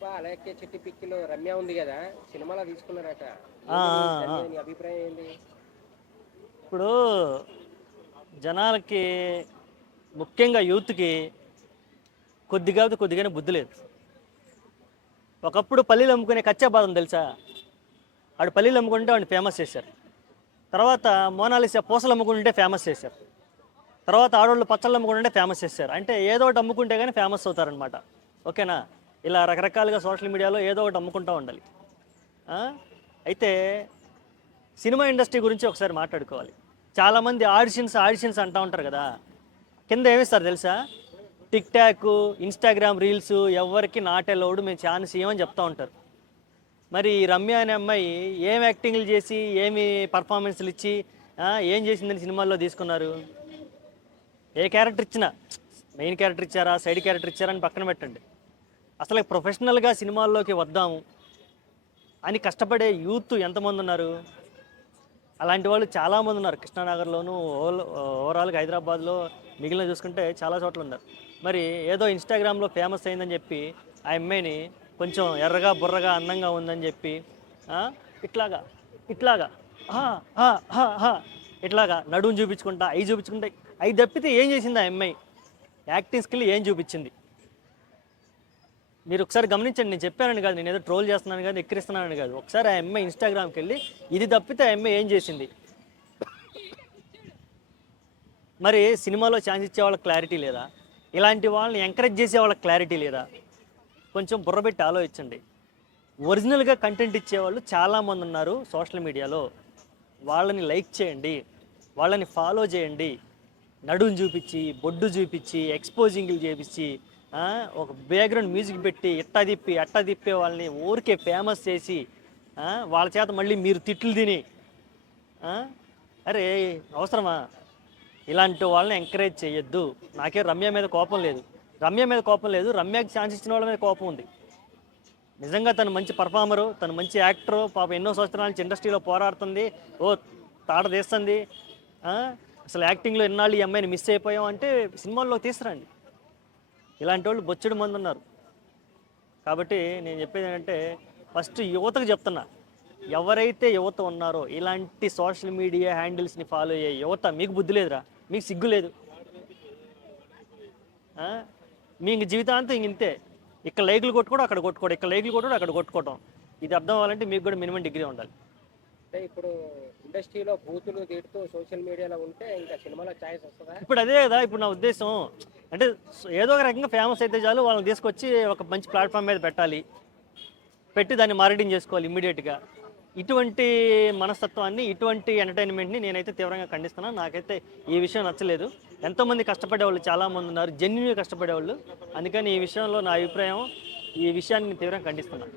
పుష్ప అలాగే చిట్టి పిక్కిలో రమ్య ఉంది కదా సినిమాలో తీసుకున్నారట. ఆ, దాని ఆ, మీద నీ అభిప్రాయం ఏంటి? ఇప్పుడు జనాలకి ముఖ్యంగా యూత్కి కొద్దిగానే బుద్ధి లేదు. ఒకప్పుడు పల్లీలు అమ్ముకునే కచ్చా బాదం తెలుసా? ఆడు పల్లీలు అమ్ముకుంటే వాడిని ఫేమస్ చేశారు. తర్వాత మోనాలిసా పూసలు అమ్ముకుంటే ఫేమస్ చేశారు. తర్వాత ఆడవాళ్ళు పచ్చళ్ళు అమ్ముకుంటే ఫేమస్ చేశారు. అంటే ఏదో ఒకటి అమ్ముకుంటే కానీ ఫేమస్ అవుతారనమాట. ఓకేనా? ఇలా రకరకాలుగా సోషల్ మీడియాలో ఏదో ఒకటి అమ్ముకుంటూ ఉండాలి. ఆ? అయితే సినిమా ఇండస్ట్రీ గురించి ఒకసారి మాట్లాడుకోవాలి. చాలామంది ఆడిషన్స్ అంటూ ఉంటారు కదా. కింద ఏమిస్తారు తెలుసా? టిక్ టాక్, ఇన్స్టాగ్రామ్ రీల్స్ ఎవరికి నాట్ అలౌడ్, మేము ఛాన్స్ ఇవ్వమని చెప్తూ ఉంటారు. మరి ఈ రమ్య అనే అమ్మాయి ఏం యాక్టింగ్లు చేసి ఏమి పర్ఫార్మెన్స్లు ఇచ్చి ఏం చేసిందని సినిమాల్లో తీసుకున్నారు? ఏ క్యారెక్టర్ ఇచ్చినా మెయిన్ క్యారెక్టర్ ఇచ్చారా, సైడ్ క్యారెక్టర్ ఇచ్చారా అని పక్కన పెట్టండి. అసలు ప్రొఫెషనల్గా సినిమాల్లోకి వద్దాము అని కష్టపడే యూత్ ఎంతమంది ఉన్నారు? అలాంటి వాళ్ళు చాలామంది ఉన్నారు. కృష్ణానగర్లోను, ఓవరాల్గా హైదరాబాద్లో, మిగిలిన చూసుకుంటే చాలా చోట్ల ఉన్నారు. మరి ఏదో ఇన్స్టాగ్రామ్లో ఫేమస్ అయిందని చెప్పి ఆ అమ్మాయిని కొంచెం ఎర్రగా బుర్రగా అందంగా ఉందని చెప్పి ఇట్లాగా ఇట్లాగా హా, హా, హా, హా, ఇట్లాగా నడుము చూపించుకుంటా, అవి చూపించుకుంటా, అవి తప్పితే ఏం చేసింది ఆ అమ్మాయి? యాక్టింగ్ స్కిల్ ఏం చూపించింది? మీరు ఒకసారి గమనించండి. నేను చెప్పానని కాదు, నేను ఏదో ట్రోల్ చేస్తున్నాను కానీ ఎక్కిరిస్తున్నానని కాదు. ఒకసారి ఆ అమ్మాయి ఇన్స్టాగ్రామ్కి వెళ్ళి ఇది తప్పితే ఆ అమ్మాయి ఏం చేసింది? మరి సినిమాలో ఛాన్స్ ఇచ్చే వాళ్ళకి క్లారిటీ లేదా? ఇలాంటి వాళ్ళని ఎంకరేజ్ చేసే వాళ్ళకి క్లారిటీ లేదా? కొంచెం బుర్రబెట్టి ఆలోచించండి. ఒరిజినల్గా కంటెంట్ ఇచ్చేవాళ్ళు చాలామంది ఉన్నారు సోషల్ మీడియాలో. వాళ్ళని లైక్ చేయండి, వాళ్ళని ఫాలో చేయండి. నడుము చూపించి, బొడ్డు చూపించి, ఎక్స్పోజింగ్లు చేపించి, ఒక బ్యాక్గ్రౌండ్ మ్యూజిక్ పెట్టి అట్టా తిప్పే వాళ్ళని ఊరికే ఫేమస్ చేసి వాళ్ళ చేత మళ్ళీ మీరు తిట్లు తిని అరే అవసరమా? ఇలాంటి వాళ్ళని ఎంకరేజ్ చేయొద్దు. నాకే రమ్య మీద కోపం లేదు, రమ్యకి ఛాన్స్ ఇచ్చిన వాళ్ళ మీద కోపం ఉంది. నిజంగా తను మంచి పర్ఫార్మరు, తను మంచి యాక్టరు, పాప ఎన్నో సంవత్సరాల నుంచి ఇండస్ట్రీలో పోరాడుతుంది, తాట తీస్తుంది. అసలు యాక్టింగ్లో ఎన్నాళ్ళు ఈ అమ్మాయిని మిస్ అయిపోయాం అంటే సినిమాల్లో తీసుకురండి. ఇలాంటి వాళ్ళు బొచ్చెడు మంది ఉన్నారు. కాబట్టి నేను చెప్పేది ఏంటంటే ఫస్ట్ యువతకు చెప్తున్నా, ఎవరైతే యువత ఉన్నారో ఇలాంటి సోషల్ మీడియా హ్యాండిల్స్ని ఫాలో అయ్యే యువత, మీకు బుద్ధి లేదురా, మీకు సిగ్గు లేదు. మీ జీవితాంతం ఇంతే. ఇక్కడ లైకులు కొట్టుకోవడం, అక్కడ కొట్టుకోవడం, ఇక్కడ లైకులు కొట్టుకోవడం, అక్కడ కొట్టుకోవడం. ఇది అర్థం అవ్వాలంటే మీకు కూడా మినిమం డిగ్రీ ఉండాలి. అంటే ఇప్పుడు ఇండస్ట్రీలో బూతులు తిడుతూ సోషల్ మీడియాలో ఉంటే ఇంకా సినిమాలో ఛాయిస్ వస్తుందా? ఇప్పుడు అదే కదా ఇప్పుడు నా ఉద్దేశం. అంటే ఏదో ఒక రకంగా ఫేమస్ అయితే చాలు, వాళ్ళని తీసుకొచ్చి ఒక మంచి ప్లాట్ఫామ్ మీద పెట్టి దాన్ని మార్కెటింగ్ చేసుకోవాలి ఇమ్మీడియట్గా. ఇటువంటి మనస్తత్వాన్ని, ఇటువంటి ఎంటర్టైన్మెంట్ని నేనైతే తీవ్రంగా ఖండిస్తున్నాను. నాకైతే ఈ విషయం నచ్చలేదు. ఎంతోమంది కష్టపడేవాళ్ళు చాలామంది ఉన్నారు, జెన్యున్గా కష్టపడేవాళ్ళు. అందుకని ఈ విషయంలో నా అభిప్రాయం, ఈ విషయాన్ని తీవ్రంగా ఖండిస్తున్నాను.